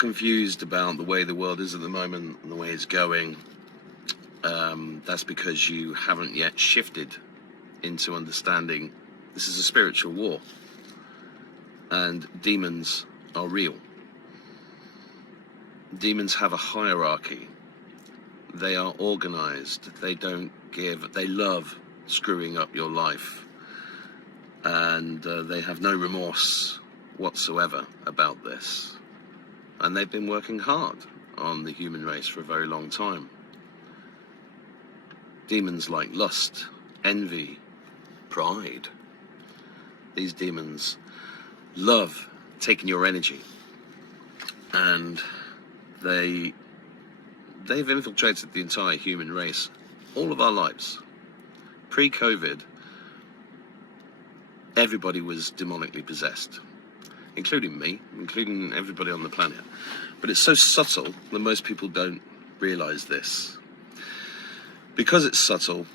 confused about the way the world is at the moment and the way it's going, that's because you haven't yet shifted into understanding this is a spiritual war and demons are real. Demons have a hierarchy. They are organized. They don't give, they love screwing up your life, and they have no remorse whatsoever about this. And they've been working hard on the human race for a very long time. Demons like lust, envy, pride. These demons love taking your energy, and they've infiltrated the entire human race all of our lives. Pre-COVID, everybody was demonically possessed, including me, including everybody on the planet. But it's so subtle that most people don't realize this. Because it's subtle,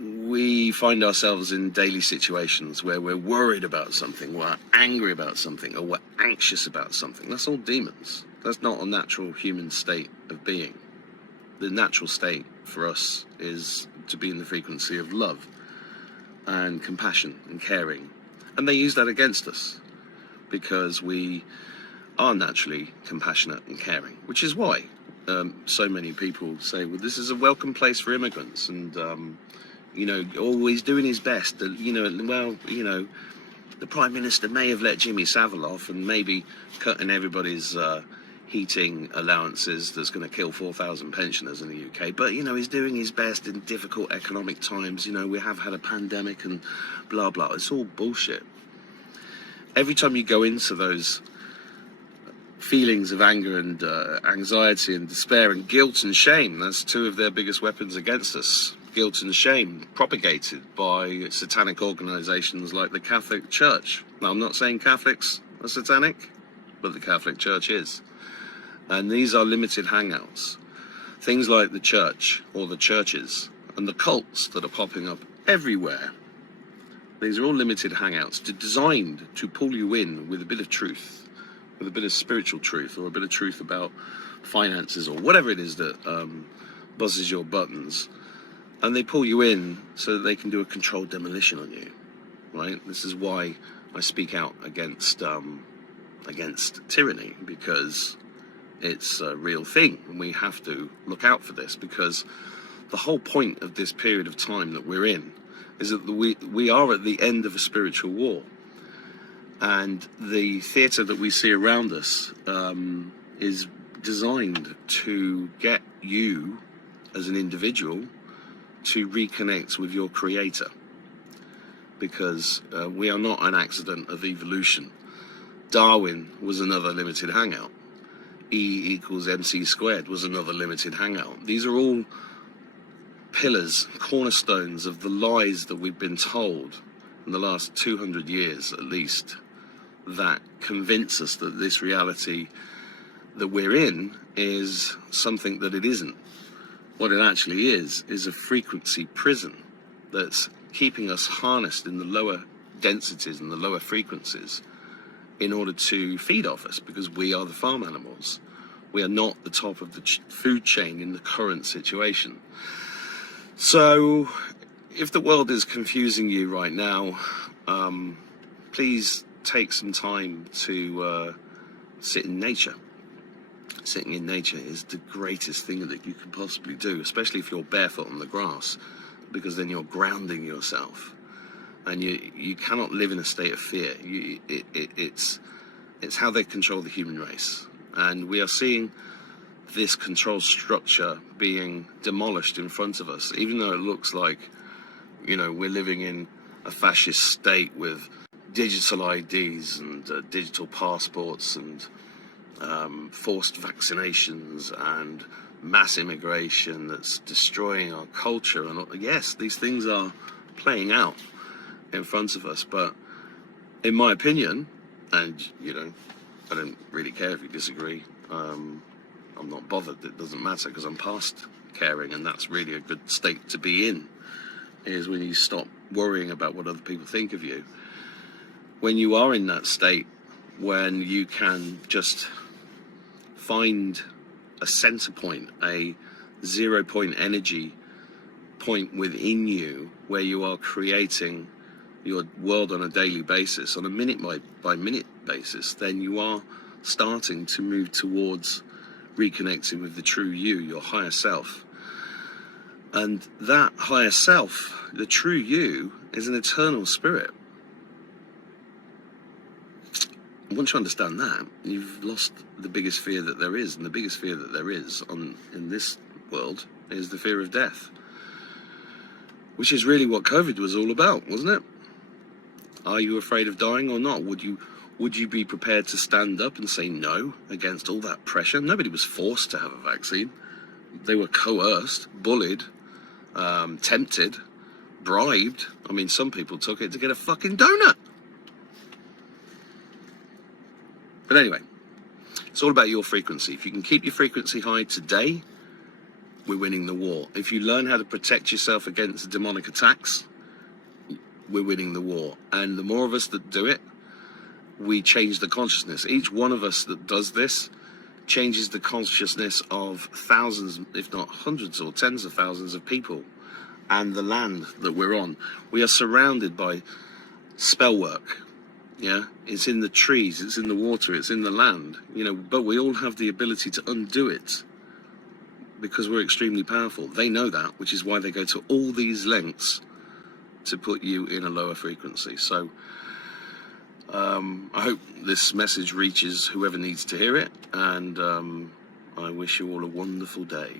we find ourselves in daily situations where we're worried about something, we're angry about something, or we're anxious about something. That's all demons. That's not a natural human state of being. The natural state for us is to be in the frequency of love and compassion and caring. And they use that against us because we are naturally compassionate and caring, which is why so many people say, well, this is a welcome place for immigrants, and you know, always doing his best. You know, well, you know, the Prime Minister may have let Jimmy Savile off and maybe cutting everybody's heating allowances that's going to kill 4,000 pensioners in the UK, but you know, he's doing his best in difficult economic times. You know, we have had a pandemic and blah blah. It's all bullshit. Every time you go into those feelings of anger and anxiety and despair and guilt and shame, that's two of their biggest weapons against us. Guilt and shame propagated by satanic organizations like the Catholic Church. Now, I'm not saying Catholics are satanic, but the Catholic Church is. And these are limited hangouts. Things like the church or the churches and the cults that are popping up everywhere. These are all limited hangouts designed to pull you in with a bit of truth, with a bit of spiritual truth, or a bit of truth about finances, or whatever it is that buzzes your buttons. And they pull you in so that they can do a controlled demolition on you, right? This is why I speak out against tyranny, because it's a real thing, and we have to look out for this, because the whole point of this period of time that we're in is that we are at the end of a spiritual war, and the theatre that we see around us is designed to get you as an individual to reconnect with your creator, because we are not an accident of evolution. Darwin was another limited hangout. E equals MC squared was another limited hangout. These are all pillars, cornerstones of the lies that we've been told in the last 200 years at least, that convince us that this reality that we're in is something that it isn't. What it actually is a frequency prison that's keeping us harnessed in the lower densities and the lower frequencies in order to feed off us, because we are the farm animals. We are not the top of the food chain in the current situation. So if the world is confusing you right now, please take some time to sit in nature. Sitting in nature is the greatest thing that you can possibly do, especially if you're barefoot on the grass, because then you're grounding yourself, and you cannot live in a state of fear. It's how they control the human race, and we are seeing this control structure being demolished in front of us, even though it looks like, you know, we're living in a fascist state with digital IDs and digital passports and forced vaccinations and mass immigration that's destroying our culture. And yes, these things are playing out in front of us, but in my opinion, and you know, I don't really care if you disagree, I'm not bothered, it doesn't matter, because I'm past caring, and that's really a good state to be in, is when you stop worrying about what other people think of you. When you are in that state, when you can just find a center point, a 0 point energy point within you where you are creating your world on a daily basis, on a minute by minute basis, then you are starting to move towards reconnecting with the true you, your higher self. And that higher self, the true you, is an eternal spirit. Once you understand that, you've lost the biggest fear that there is, and the biggest fear that there is in this world is the fear of death, which is really what COVID was all about, wasn't it? Are you afraid of dying or not? Would you be prepared to stand up and say no against all that pressure? Nobody was forced to have a vaccine. They were coerced, bullied, tempted, bribed. I mean, some people took it to get a fucking donut. But anyway, it's all about your frequency. If you can keep your frequency high today, we're winning the war. If you learn how to protect yourself against demonic attacks, we're winning the war. And the more of us that do it, we change the consciousness. Each one of us that does this changes the consciousness of thousands, if not hundreds or tens of thousands of people, and the land that we're on. We are surrounded by spell work. Yeah, it's in the trees, it's in the water, it's in the land, you know, but we all have the ability to undo it because we're extremely powerful. They know that, which is why they go to all these lengths to put you in a lower frequency. So I hope this message reaches whoever needs to hear it, and I wish you all a wonderful day.